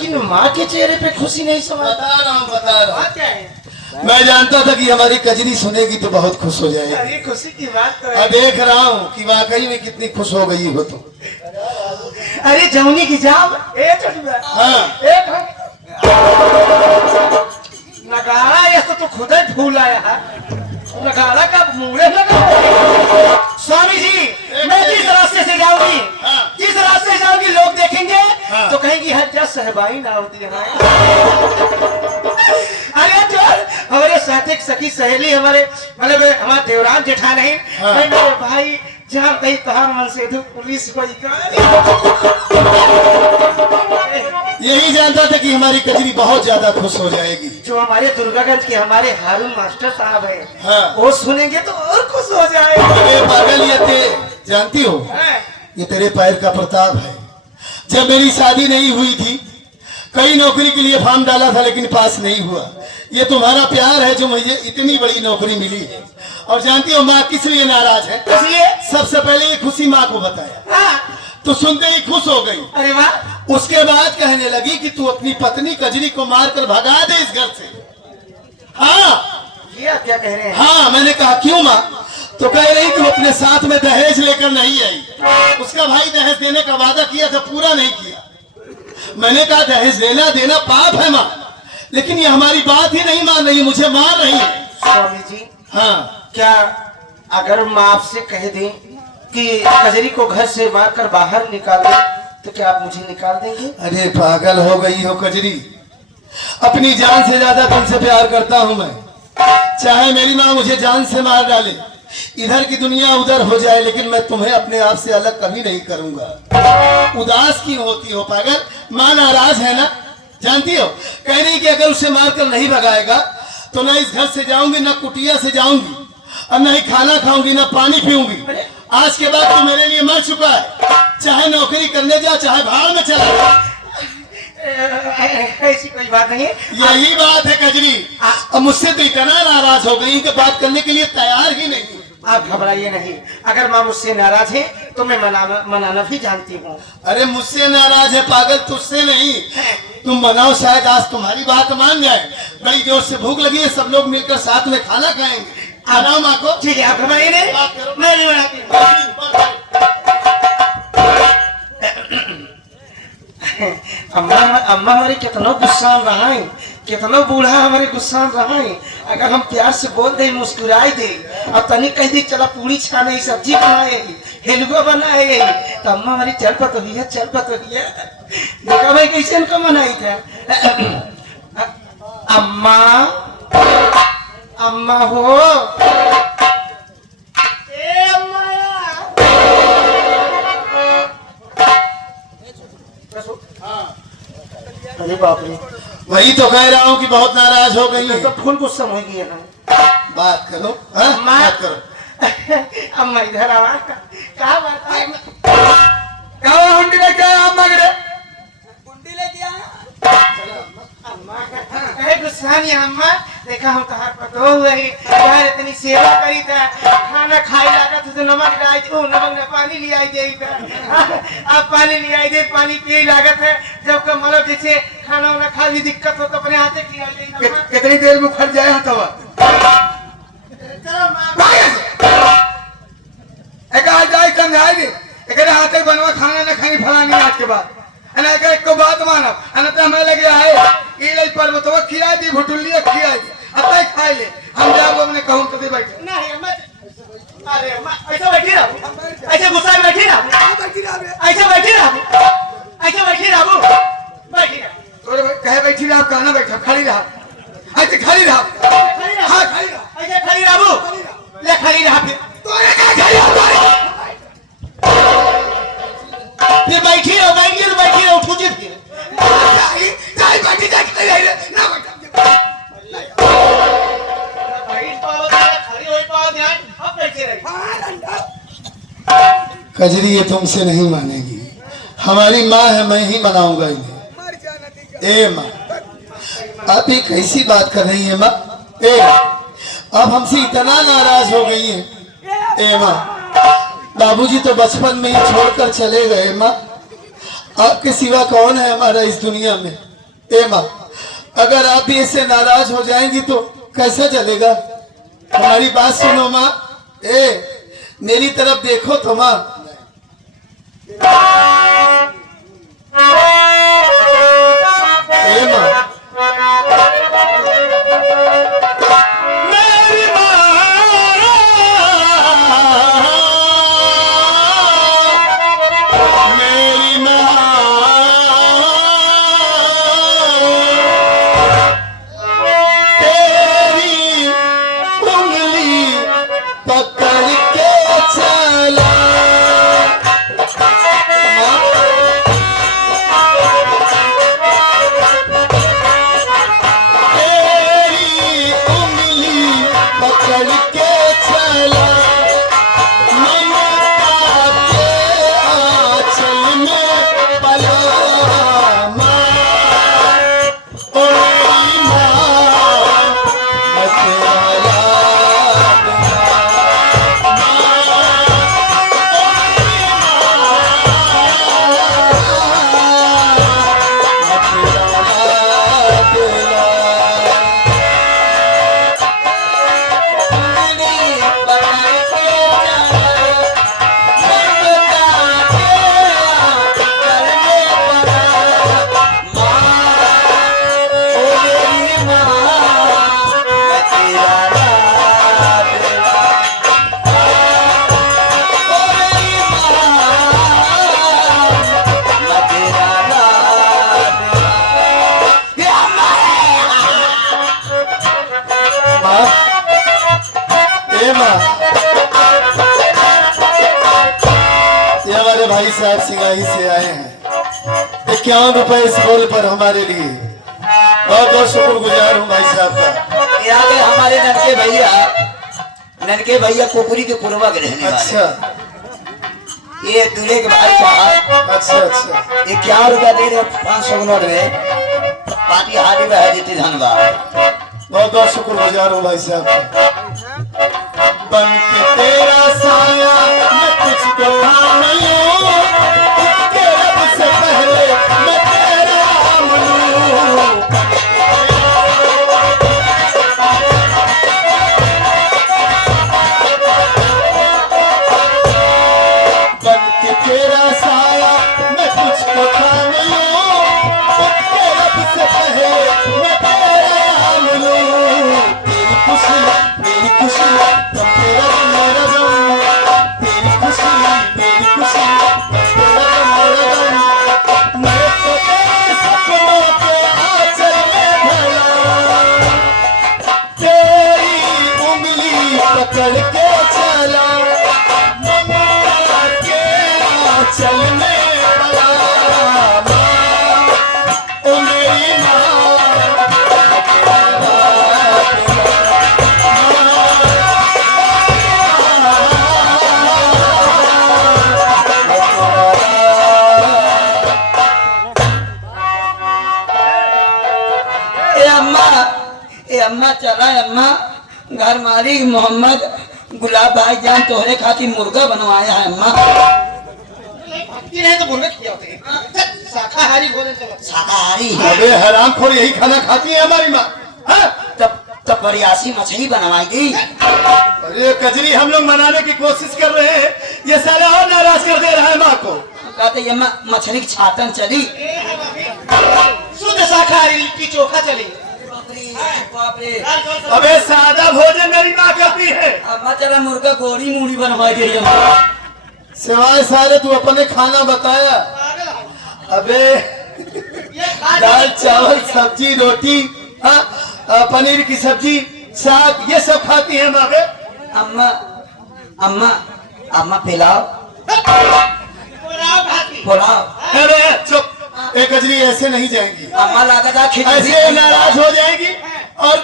लेकिन माँ के चेहरे पे खुशी नहीं समझ। बता रहा हूँ बात क्या है? मैं जानता था कि हमारी कजरी सुनेगी तो बहुत खुश हो जाएगी। अरे खुशी की बात तो है। अब देख रहा हूँ कि वाकई में कितनी खुश हो गई हो तुम। अरे जमुनी की जाब ए चटुआ हाँ। नगाड़ा ये तो खुद ही भूल आया है। नगाड़ा का मुंह लगा। स्वामी जी मैं जिस रास्ते से जाऊंगी जिस रास्ते से जाऊंगी लोग देखेंगे तो कहेंगी हज सहबाई ना होती है। अरे जो हमारे साथी सखी सहेली हमारे मतलब हमारे देवराज जेठा नहीं मेरे भाई जहाँ कहीं कहा मन से पुलिस को यही जानता था कि हमारी कजरी बहुत ज्यादा खुश हो जाएगी। जो हमारे दुर्गागंज के हमारे हारून मास्टर साहब है हाँ। वो सुनेंगे तो और खुश हो जाएगा। अरे पागल ये जानती हो ये तेरे पैर का प्रताप है। जब मेरी शादी नहीं हुई थी कई नौकरी के लिए फॉर्म डाला था लेकिन पास नहीं हुआ। ये तुम्हारा प्यार है जो मुझे इतनी बड़ी नौकरी मिली है। और जानती हो माँ किस लिए नाराज है? इसलिए सबसे पहले ये खुशी माँ को बताया तो सुनते ही खुश हो गई। अरे वाह। उसके बाद कहने लगी कि तू अपनी पत्नी कजरी को मारकर भगा दे इस घर से। हाँ ये आप क्या कह रहे हैं? हाँ मैंने कहा क्यों माँ? तो कह रही कि वो अपने साथ में दहेज लेकर नहीं आई। उसका भाई दहेज देने का वादा किया था पूरा नहीं किया। मैंने कहा दहेज देना पाप है माँ लेकिन ये हमारी बात ही नहीं मान रही मुझे मार रही है। स्वामी जी हाँ क्या अगर माँ आपसे कह दें कि कजरी को घर से मारकर बाहर निकाल दे तो क्या आप मुझे निकाल देंगे? अरे पागल हो गई हो कजरी। अपनी जान से ज्यादा तुमसे प्यार करता हूं मैं। चाहे मेरी माँ मुझे जान से मार डाले इधर की दुनिया उधर हो जाए लेकिन मैं तुम्हें अपने आप से अलग कभी नहीं करूंगा। उदास क्यों होती हो पागल? माँ नाराज है ना? जानती हो कह रही कि अगर उसे मारकर नहीं भगाएगा तो ना इस घर से जाऊंगी ना कुटिया से जाऊंगी और ना ही खाना खाऊंगी ना पानी पीऊंगी। आज के बाद तो मेरे लिए मर चुका है। चाहे नौकरी करने जा चाहे भाड़ में चला जा। ऐसी कोई बात नहीं है। यही बात है कजरी। अब मुझसे तो इतना नाराज हो गई कि बात करने के लिए तैयार ही नहीं। आप घबराइए नहीं। अगर माँ मुझसे नाराज है तो मैं मनाना भी जानती हूँ। अरे मुझसे नाराज है पागल तुझसे नहीं। तुम मनाओ शायद आज तुम्हारी बात मान जाए। बड़ी जोर से भूख लगी है सब लोग मिलकर साथ में खाना खाएंगे। आना माँ को। ठीक है आप घबराइए नहीं मैं नहीं बनाती। अम्मा अम्मा हमारे कितना गुस्सा रहा है कितना बूढ़ा हमारे गुस्सा रहा है। अगर हम प्यार से बोल दे मुस्कुराई दे अब तनिक कह दी चला पूरी छाने सब्जी बनाएगी हेलुआ बनाएगी तो अम्मा हमारी चल पतोही है देखा भाई कैसे इनको मनाई था। अम्मा अम्मा हो ए अम्मा अरे बाप रे। वही तो कह रहा हूँ कि बहुत नाराज हो गई है। तो फुल गुस्सा हो गई है ना। बात करो बात करो। अम्मा इधर आवा क्या बात है? क्या हुंडी लेके आया अम्मा के? हुंडी लेके आया अम्मा अरे गुस्सा नहीं अम्मा देखा हम कहाँ पतो हुए यार इतनी सेवा करी था खाना खाई लगा तो नमक डाल ओ नमक ने पानी ले आई दे आप पानी ले आई दे पानी पी लागत है जब का मतलब जैसे खाना वाना खा ली दिक्कत हो तो अपने हाथे खिला दे। कितनी देर में फट जाए तवा हाथे बनवा खाना न खाई फलानी आज के बाद एक को बात मानब तो हमें लगे आए इले पर तो खिला दी भुटुल्ली खिला दी अतः खाई ले हम जाब हमने कहूं तो दे बैठे नहीं अम्मा अरे अम्मा ऐसा बैठी रहो ऐसे गुस्सा में बैठी रहो ऐसे बैठी रहो बैठी तोरे कहे बैठी रहा कहना बैठा खड़ी रहा ऐसे खड़ी रहा हां खड़ी रहा ऐसे खड़ी रहो ले खड़ी रहा तोरे का खड़ी रहा फिर बैठी रहो उठो जी फिर जाई बैठी जा के रही ना बैठा भाई पाओ खड़ी होई पाओ ध्यान अब बैठे रही। कजरी ये तुमसे नहीं मानेगी। हमारी माँ है मैं ही मनाऊंगा इन्हें। ए माँ आप ये कैसी बात कर रही है माँ? ए अब हमसे इतना नाराज हो गई है। ए माँ बाबूजी तो बचपन में ही छोड़कर चले गए। माँ आपके सिवा कौन है हमारा इस दुनिया में? ए माँ, अगर आप भी इससे नाराज हो जाएंगी तो कैसा चलेगा? हमारी बात सुनो माँ। ए, मेरी तरफ देखो तो माँ। ए माँ, मेरी माँ, मेरी माँ, तेरी उंगली पकड़ के चला। तेरी उंगली पकड़ के चला, ममता के आंचल में पला। माँ, ओ मेरी माँ, मैं तेरा याद ये हमारे भाई साहब सिंगाही से आए हैं। 51 रुपए इस बोल पर हमारे लिए, और बहुत शुक्रगुजार हूँ भाई साहब का। ये आगे हमारे ननके भैया कोकुरी के पूर्वक रहने वाले। अच्छा ये दूल्हे के भाई साहब अच्छा अच्छा। 51 रुपया दे रहे 500 नोट में पार्टी हारी में है जीती धनबाद। बहुत बहुत शुक्रगुजार हूँ भाई साहब का। बन के तेरा साया मैं तुझको थाम लूं, उसके रब से पहले मैं तेरा नाम लूं। बन के तेरा साया मैं तुझको थाम लूं, उसके रब से पहले मैं तेरा नाम लूं। तेरी खुशी मेरी खुशी, तब तेरा गम मेरा गम। तेरी खुशी मेरी खुशी, तब तेरा गम मेरा गम। मैं तो तेरे सपनों के आंचल में ढला, तेरी उंगली पकड़ के चला, ममता के आंचल में पला। माँ, ओ मेरी अम्मा चला अम्मा, घर मालिक मोहम्मद गुलाब भाई जान तोहरे खातिर मुर्गा बनवाया है अम्मा। भक्ति नहीं तो मुर्गा खिया होते हैं। शाकाहारी भोजन चलो। शाकाहारी अबे हरामखोर यही खाना खाती है हमारी माँ। हाँ? तब परियासी मछली बनवाई दी। अरे कजरी, हम लोग मनाने की कोशिश कर रहे हैं, ये साला और नाराज कर दे रहा है माँ को। कहते ये मछली की छातन चली। शुद्ध शाकाहारी लिट्टी चोखा चली। बाप रे। अबे सादा भोजन मेरी माँ करती है। अम्मा चला मुर्गा गोरी मूड़ी बनवाई दे अम्मा। सिवाय सारे तू अपने खाना बताया। अबे दाल चावल सब्जी रोटी, हाँ, पनीर की सब्जी साग, ये सब खाती है माँ बे। अम्मा अम्मा अम्मा पिलाओ पुलाव। अरे चुप, एक गजरी ऐसे नहीं जाएंगी। अम्मा लागता ऐसे नाराज हो जाएगी और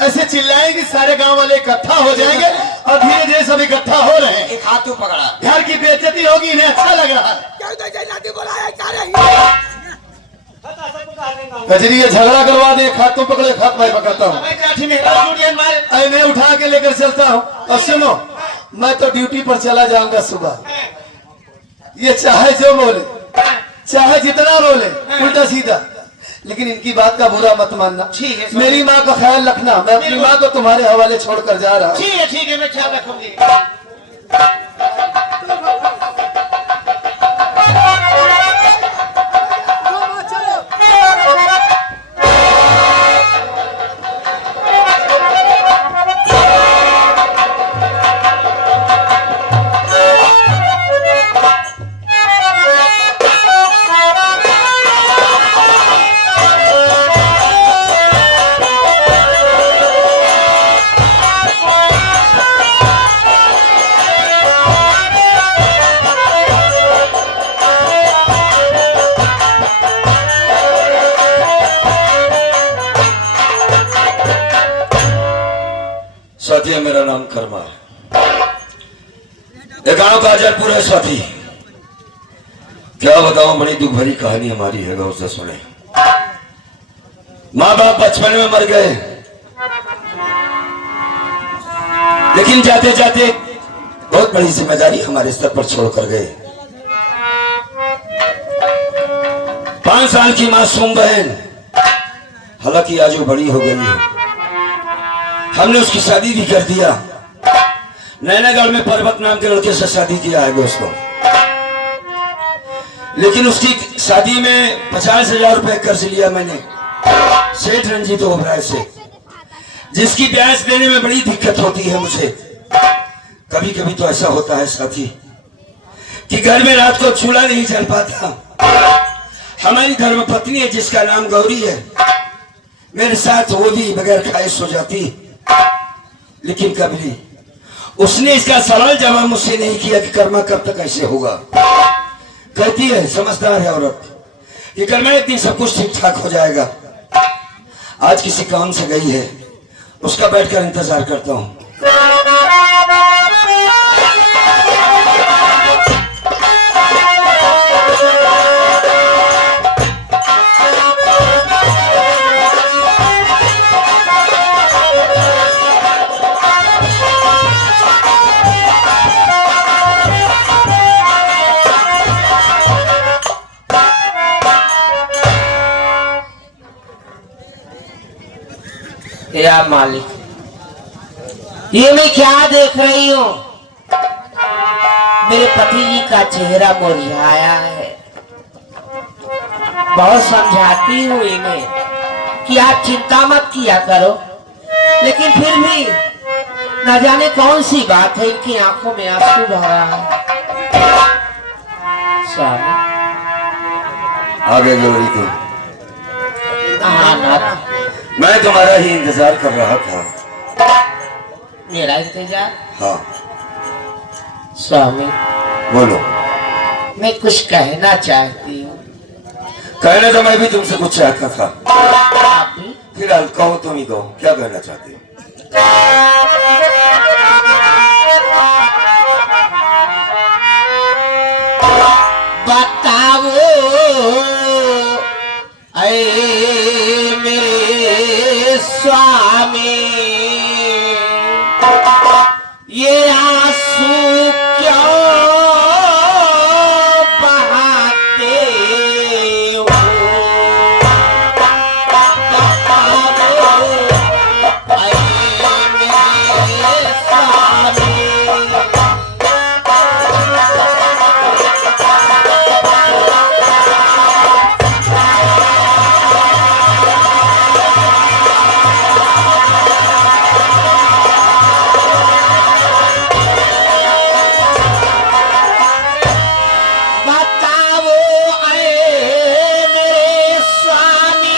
ऐसे चिल्लाएंगी, सारे गांव वाले इकट्ठा हो जाएंगे और धीरे धीरे सब इकट्ठा हो रहे हैं। एक हाथ तू पकड़ा। घर की बेइज्जती होगी, इन्हें अच्छा लग रहा है। गजरी ये झगड़ा करवा दे, खातों पकड़े खात मैं पकड़ता हूँ, मैं उठा के लेकर चलता हूँ। और सुनो, मैं तो ड्यूटी पर चला जाऊंगा सुबह। ये चाहे जो बोले, चाहे जितना बोले, उल्टा सीधा, लेकिन इनकी बात का बुरा मत मानना। ठीक है, मेरी माँ का ख्याल रखना। मैं अपनी माँ को तुम्हारे हवाले छोड़कर जा रहा हूँ। ठीक है, मैं ख्याल रखूंगी। साथी, मेरा नाम कर्मा है। ये गांव का अजरपुर है साथी। क्या बताऊं, बड़ी दुख भरी कहानी हमारी है, गौर से सुने। माँ बाप बचपन में मर गए, लेकिन जाते जाते बहुत बड़ी जिम्मेदारी हमारे स्तर पर छोड़कर गए। 5 साल की मासूम बहन, हालांकि आज वो बड़ी हो गई है, हमने उसकी शादी भी कर दिया। नैनागढ़ में पर्वत नाम के लड़के से शादी किया है दोस्तों। लेकिन उसकी शादी में 50,000 रुपए कर्ज लिया मैंने सेठ रंजीत ओबराय से, जिसकी ब्याज देने में बड़ी दिक्कत होती है मुझे। कभी कभी तो ऐसा होता है साथी कि घर में रात को चूल्हा नहीं जल पाता। हमारी धर्मपत्नी है जिसका नाम गौरी है, मेरे साथ वो भी बगैर खाए सो जाती। लेकिन कभी उसने इसका सवाल जवाब मुझसे नहीं किया कि कर्मा कब तक ऐसे होगा। कहती है, समझदार है औरत, कि कर्मा एक दिन सब कुछ ठीक ठाक हो जाएगा। आज किसी काम से गई है, उसका बैठकर इंतजार करता हूं। या मालिक, ये मैं क्या देख रही हूँ? मेरे पति जी का चेहरा मुरझाया है। बहुत समझाती हूँ इन्हें कि आप चिंता मत किया करो, लेकिन फिर भी न जाने कौन सी बात है, इनकी आंखों में आंसू भरा है। स्वामी, आगे गौरी को नाथ, मैं तुम्हारा ही इंतजार कर रहा था। मेरा इंतजार? हाँ स्वामी, बोलो। मैं कुछ कहना चाहती हूँ। कहना तो मैं भी तुमसे कुछ चाहता था। आप भी? फिलहाल कहो, तुम ही कहो, क्या कहना चाहते हो? बताओ ऐ मेरे स्वामी, ये आंसू क्यों बहाते हो? बताओ ऐ मेरे स्वामी।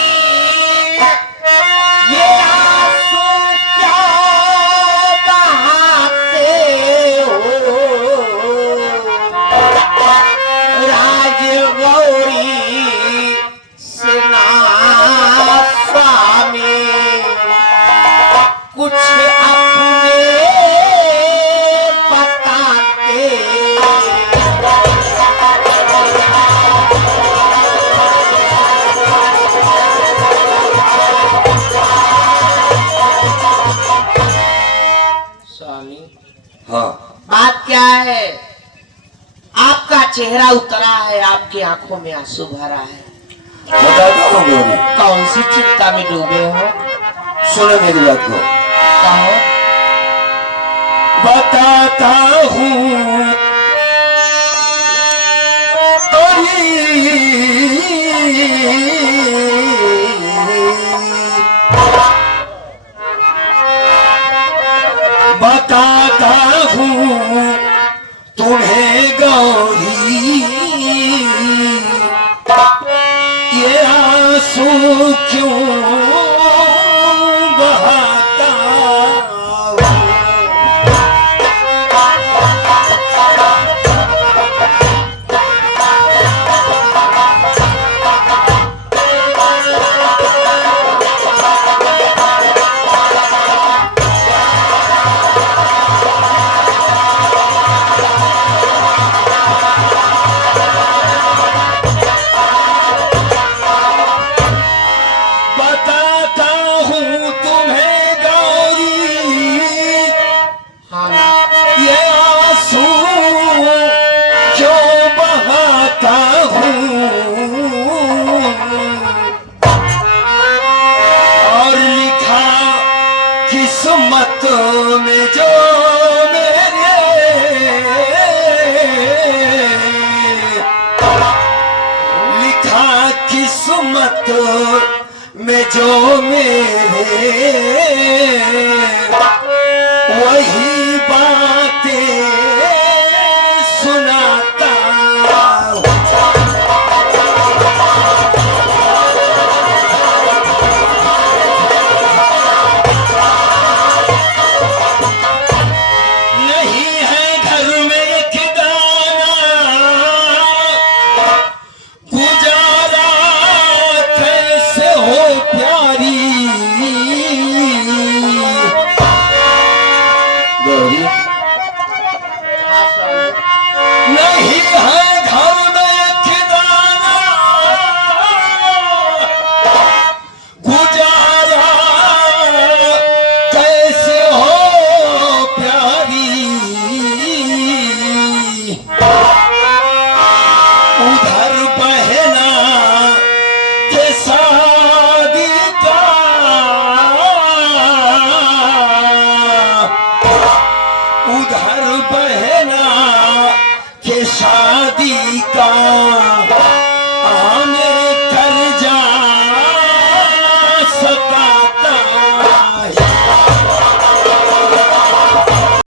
चेहरा उतरा है, आपकी आंखों में आंसू भरा है। बताता हूँ गौरी, कौन सी चिंता में डूबे हो? सुनो मेरी बात को। कहो। बताता हूँ बताता हूँ तुम्हें गौरी, ये आंसू क्यों बहाता हूँ। बताता हूँ तुम्हें गौरी, ये आंसू क्यों बहाता हूँ। और लिखा किस्मत में जो मेरे, लिखा किस्मत में जो मेरे, वही बातें सुनाता हूँ। नहीं है घर में एक दाना, गुजारा कैसे हो प्यारी। गौरी, नहीं है घर में एक दाना, गुजारा कैसे हो प्यारी। उधर बहना के शादी का, उधर बहना के शादी का